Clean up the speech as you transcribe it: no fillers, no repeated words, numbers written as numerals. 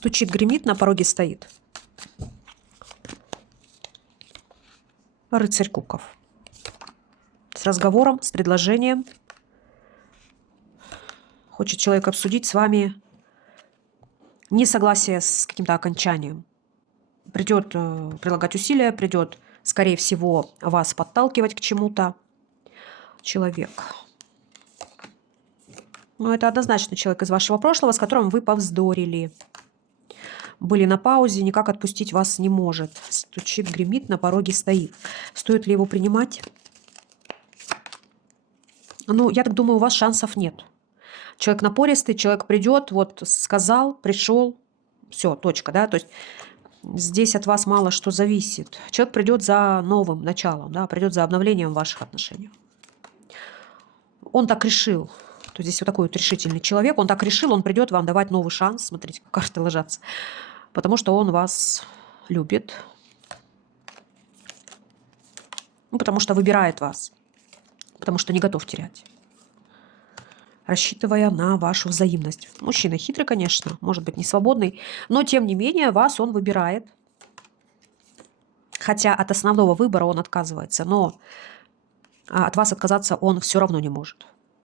Стучит, гремит, на пороге стоит. Рыцарь кубков. С разговором, с предложением. Хочет человек обсудить с вами несогласие с каким-то окончанием. Придет прилагать усилия, придет, скорее всего, вас подталкивать к чему-то человек. Но это однозначно человек из вашего прошлого, с которым вы повздорили. Были на паузе, никак отпустить вас не может. Стучит, гремит, на пороге стоит. Стоит ли его принимать? Ну, я так думаю, у вас шансов нет. Человек напористый, человек придет, вот сказал, пришел, все, точка, да, то есть здесь от вас мало что зависит. Человек придет за новым началом, да, придет за обновлением ваших отношений. Он так решил. То есть здесь вот такой вот решительный человек, он так решил, он придет вам давать новый шанс, смотрите, как карты ложатся, потому что он вас любит, ну, потому что выбирает вас, потому что не готов терять, рассчитывая на вашу взаимность. Мужчина хитрый, конечно, может быть, не свободный, но, тем не менее, вас он выбирает. Хотя от основного выбора он отказывается, но от вас отказаться он все равно не может.